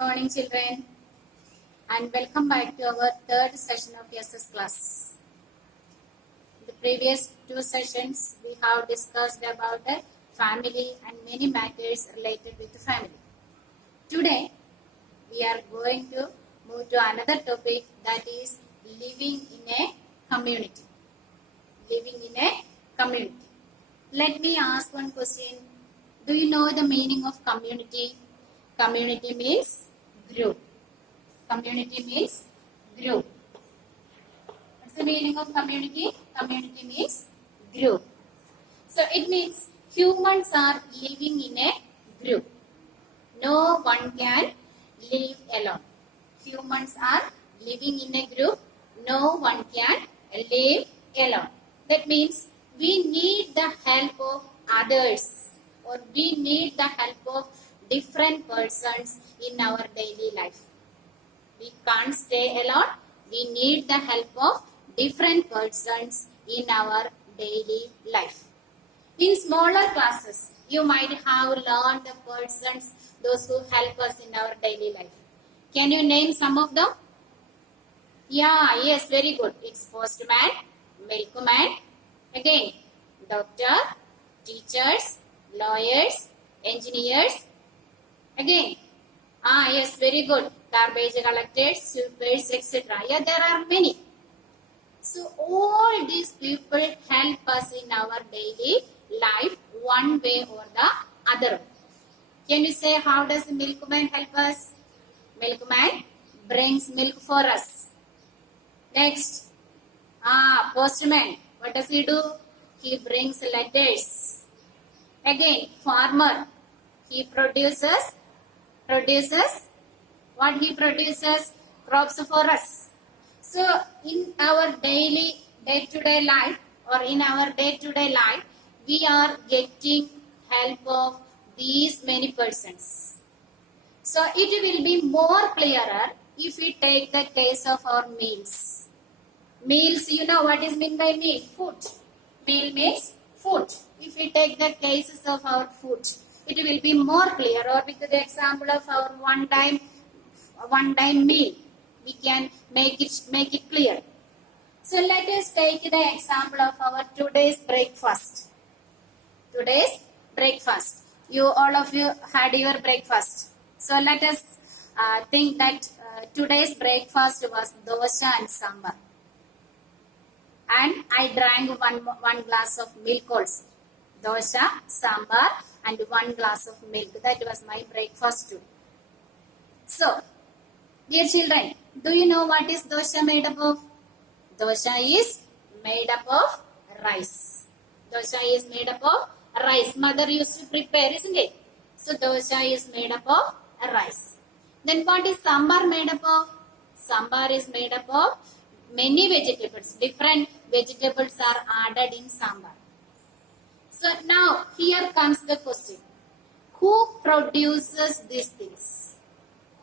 Morning children, and welcome back to our third session of SS class. In the previous two sessions we have discussed about the family and many matters related with the family. Today we are going to move to another topic, that is living in a community. Living in a community. Let me ask one question. Do you know the meaning of community? Community means group. Community means group. What's the meaning of community? Community means group. So it means humans are living in a group. No one can live alone. Humans are living in a group. No one can live alone. That means we need the help of others, or we need the help of different persons in our daily life. We can't stay alone. We need the help of different persons in our daily life. In smaller classes, you might have learned the persons, those who help us in our daily life. Can you name some of them? Yeah, yes, very good. It's postman, milkman, again, doctor, teachers, lawyers, engineers, again, yes, very good. Garbage collectors, sweepers, etc. Yeah, there are many. So all these people help us in our daily life one way or the other. Can you say how does the milkman help us? Milkman brings milk for us. Next, postman. What does he do? He brings letters. Again, farmer. He produces what he produces? Crops for us. So in our daily day-to-day life, or in our day-to-day life, we are getting help of these many persons. So it will be more clearer if we take the case of our meals. Meals, you know what is meant by meal? Food. Meal means food. If we take the cases of our food, it will be more clear. Or with the example of our one time meal, we can make it clear. So let us take the example of our today's breakfast. Today's breakfast. All of you had your breakfast. So let us think that today's breakfast was dosa and sambar. And I drank one glass of milk also. Dosa, sambar, and one glass of milk. That was my breakfast too. So, dear children, do you know what is dosa made up of? Dosa is made up of rice. Dosa is made up of rice. Mother used to prepare, isn't it? So, dosa is made up of rice. Then what is sambar made up of? Sambar is made up of many vegetables. Different vegetables are added in sambar. So now here comes the question. Who produces these things?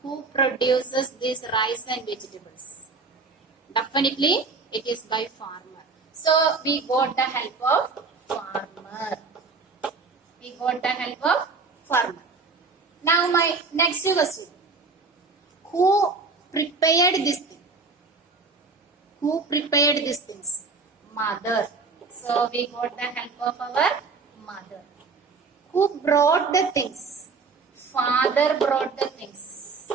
Who produces these rice and vegetables? Definitely it is by farmer. So we got the help of farmer. We got the help of farmer. Now my next question. Who prepared this thing? Who prepared these things? Mother. So we got the help of our mother. Who brought the things? Father brought the things.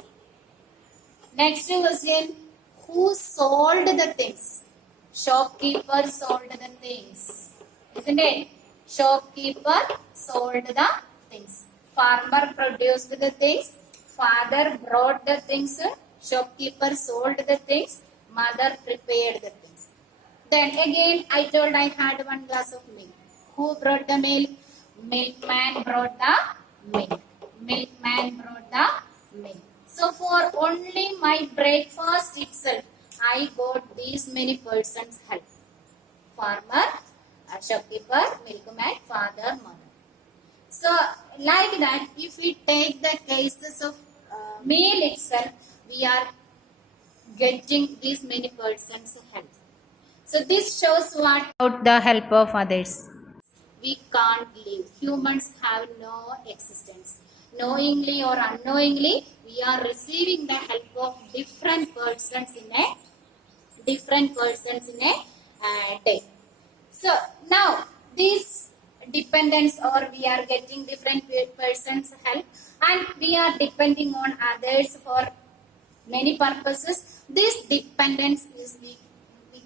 Next question. Who sold the things? Shopkeeper sold the things. Isn't it? Shopkeeper sold the things. Farmer produced the things. Father brought the things. Shopkeeper sold the things. Mother prepared the things. Then again I told I had one glass of milk. Who brought the milk? Milkman brought the milk. Milkman brought the milk. So for only my breakfast itself, I got these many persons' help. Farmer, shopkeeper, milkman, father, mother. So like that, if we take the cases of meal itself, we are getting these many persons' help. So this shows what? About the help of others. We can't live. Humans have no existence. knowingly or unknowingly, we are receiving the help of different persons in a day. So now this dependence, or we are getting different persons help, and we are depending on others for many purposes. This dependence is, we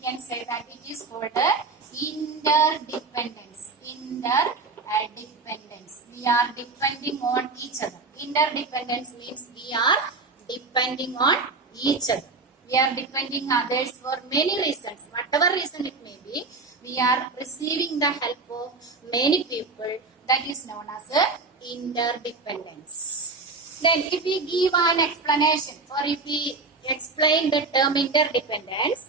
can say that it is called a interdependence. Interdependence. We are depending on each other. Interdependence means we are depending on each other. We are depending others for many reasons. Whatever reason it may be, we are receiving the help of many people. That is known as a interdependence. Then if we give an explanation, or if we explain the term interdependence,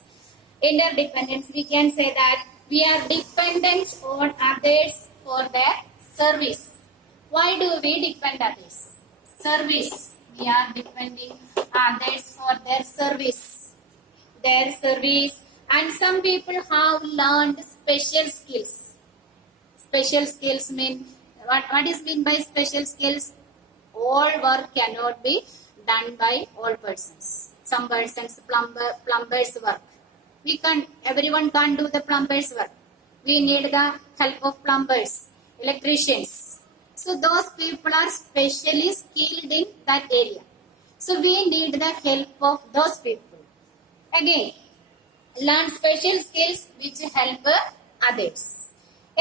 we can say that we are dependent on others for their service. Why do we depend on others? Service. We are depending others for their service. And some people have learned special skills. Special skills mean, what is meant by special skills? All work cannot be done by all persons. Some persons, plumbers work. Everyone can't do the plumber's work. We need the help of plumbers, electricians. So those people are specially skilled in that area. So we need the help of those people. Again, learn special skills which help others.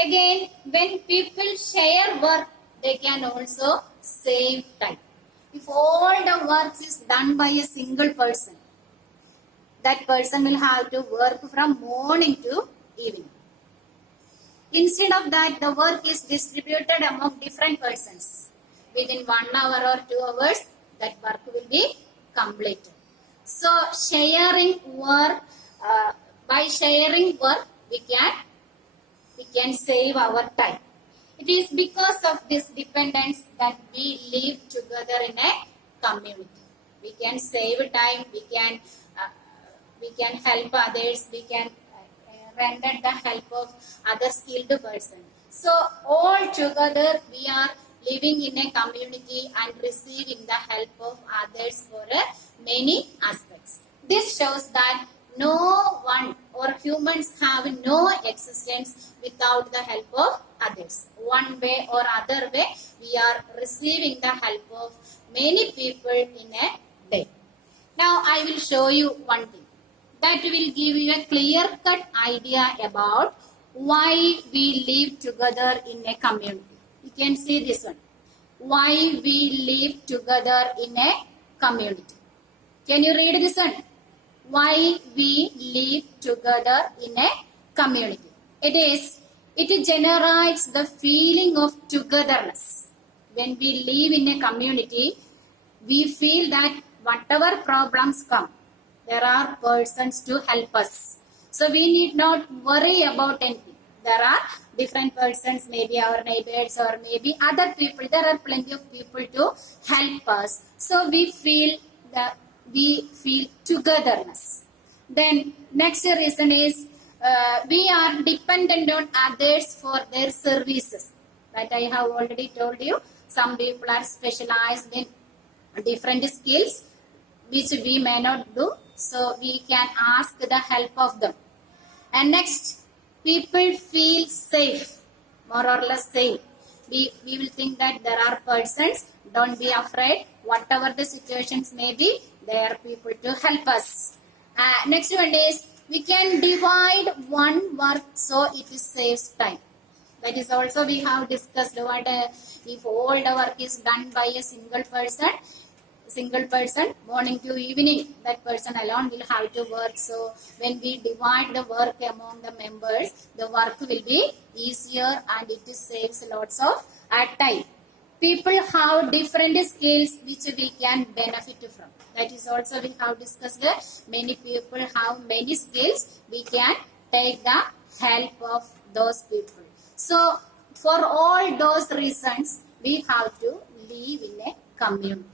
Again, when people share work, they can also save time. If all the work is done by a single person, that person will have to work from morning to evening. Instead of that, the work is distributed among different persons. Within 1 hour or 2 hours, that work will be completed. So, sharing work, by sharing work, we can save our time. It is because of this dependence that we live together in a community. We can save time, we can help others, we can render the help of other skilled person. So all together we are living in a community and receiving the help of others for many aspects. This shows that no one or humans have no existence without the help of others. One way or other way, we are receiving the help of many people in a day. Now I will show you one thing that will give you a clear-cut idea about why we live together in a community. You can see this one. Why we live together in a community. Can you read this one? Why we live together in a community. It generates the feeling of togetherness. When we live in a community, we feel that whatever problems come, there are persons to help us. So we need not worry about anything. There are different persons, maybe our neighbors or maybe other people. There are plenty of people to help us. So we feel togetherness. Then next reason is we are dependent on others for their services. That I have already told you. Some people are specialized in different skills which we may not do. So we can ask the help of them. And next, people feel safe, more or less safe. We will think that there are persons, don't be afraid. Whatever the situations may be, there are people to help us. Next one is, we can divide one work so it saves time. That is also we have discussed what if all the work is done by a single person, morning to evening, that person alone will have to work. So when we divide the work among the members, the work will be easier and it saves lots of time. People have different skills which we can benefit from. That is also we have discussed that many people have many skills. We can take the help of those people. So for all those reasons, we have to live in a community.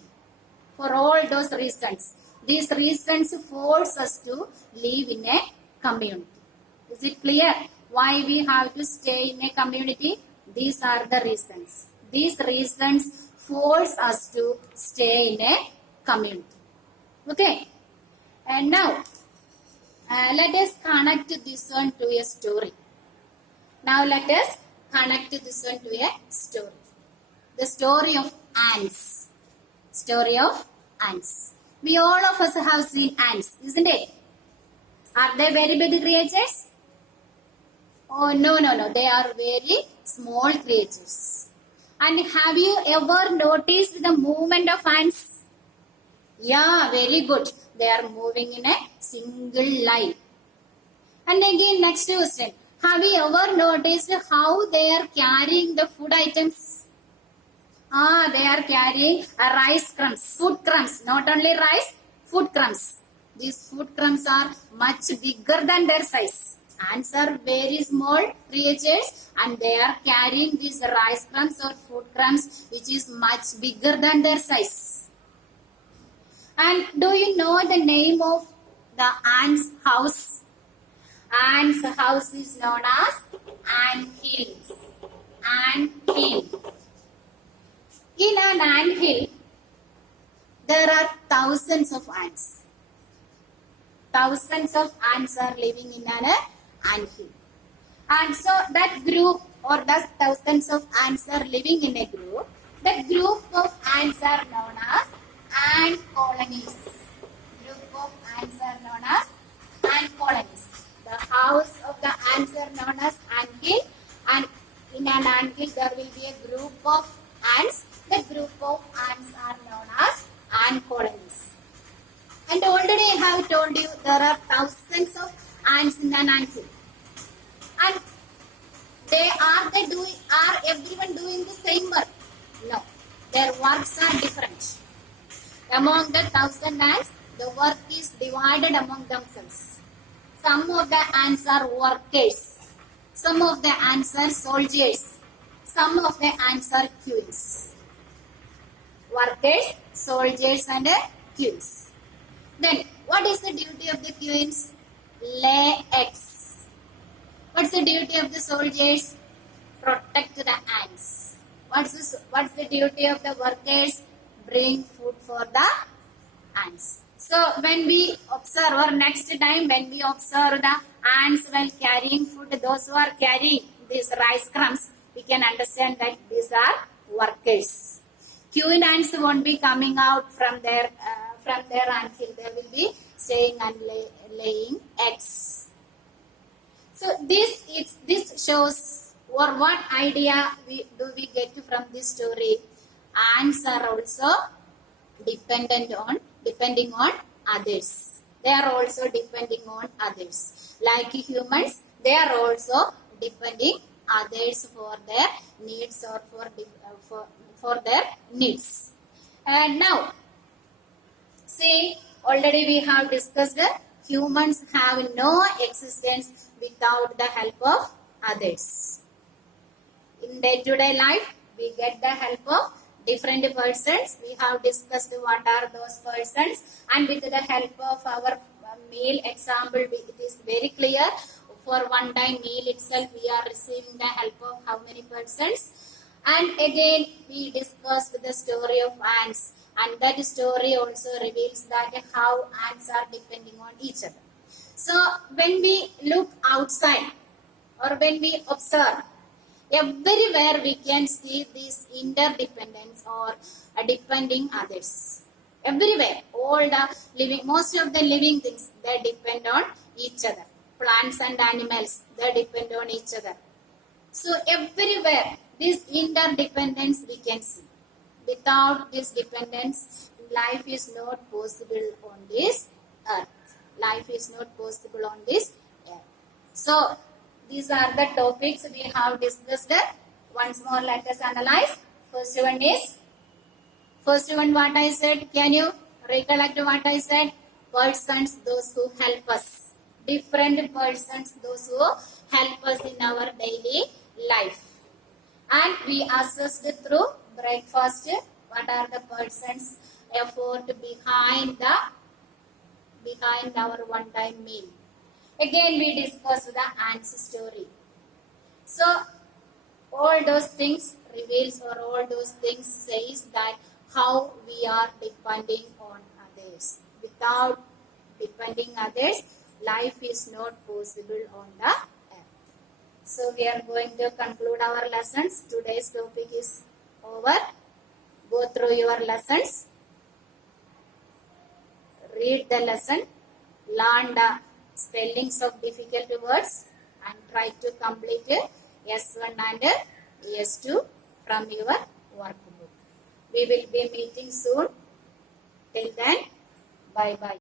For all those reasons. These reasons force us to live in a community. Is it clear? Why we have to stay in a community? These are the reasons. These reasons force us to stay in a community. Okay. And now, let us connect this one to a story. Now let us connect this one to a story. The story of ants. Story of ants. We all of us have seen ants, isn't it? Are they very big creatures? Oh, no. They are very small creatures. And have you ever noticed the movement of ants? Yeah, very good. They are moving in a single line. And again, next question. Have you ever noticed how they are carrying the food items? They are carrying rice crumbs, food crumbs, not only rice, food crumbs. These food crumbs are much bigger than their size. Ants are very small creatures and they are carrying these rice crumbs or food crumbs which is much bigger than their size. And do you know the name of the ant's house? Ant's house is known as ant hill. Ant hill. In an ant hill, there are thousands of ants. Thousands of ants are living in an ant hill. And so that group or that thousands of ants are living in a group. That group of ants are known as ant colonies. Group of ants are known as ant colonies. The house of the ants are known as ant hill, and in an ant hill there will be a group of ants. The group of ants are known as ant colonies. And already I have told you there are thousands of ants in an ant hill. And are everyone doing the same work? No. Their works are different. Among the 1,000 ants, the work is divided among themselves. Some of the ants are workers. Some of the ants are soldiers. Some of the ants are queens. Workers, soldiers and queens. Then, what is the duty of the queens? Lay eggs. What's the duty of the soldiers? Protect the ants. What's the duty of the workers? Bring food for the ants. So when we observe, or next time when we observe the ants while carrying food, those who are carrying these rice crumbs, we can understand that these are workers. Queen ants won't be coming out from their ant hill. They will be staying and laying eggs. So this shows, or what idea we get from this story? Ants are also depending on others. They are also depending on others. Like humans, they are also depending others for their needs or for their needs. And now, see, already we have discussed humans have no existence without the help of others. In day-to-day life, we get the help of different persons. We have discussed what are those persons, and with the help of our meal example, it is very clear. For one time meal itself, we are receiving the help of how many persons? And again, we discussed the story of ants, and that story also reveals that how ants are depending on each other. So when we look outside or when we observe, everywhere we can see this interdependence or depending others. Everywhere, most of the living things, they depend on each other. Plants and animals, they depend on each other. So everywhere, this interdependence we can see. Without this dependence, life is not possible on this earth. Life is not possible on this earth. So, these are the topics we have discussed. Once more, let us analyze. First one what I said. Can you recollect what I said? Persons, those who help us. Different persons, those who help us in our daily life. And we assessed through breakfast what are the persons' effort behind our one-time meal. Again, we discussed the ants story. So, all those things reveals, or all those things says that how we are depending on others. Without depending others, life is not possible on the earth. So we are going to conclude our lessons. Today's topic is over. Go through your lessons, read the lesson, learn the spellings of difficult words, and try to complete S1 and S2 from your workbook. We will be meeting soon. Till then, bye bye.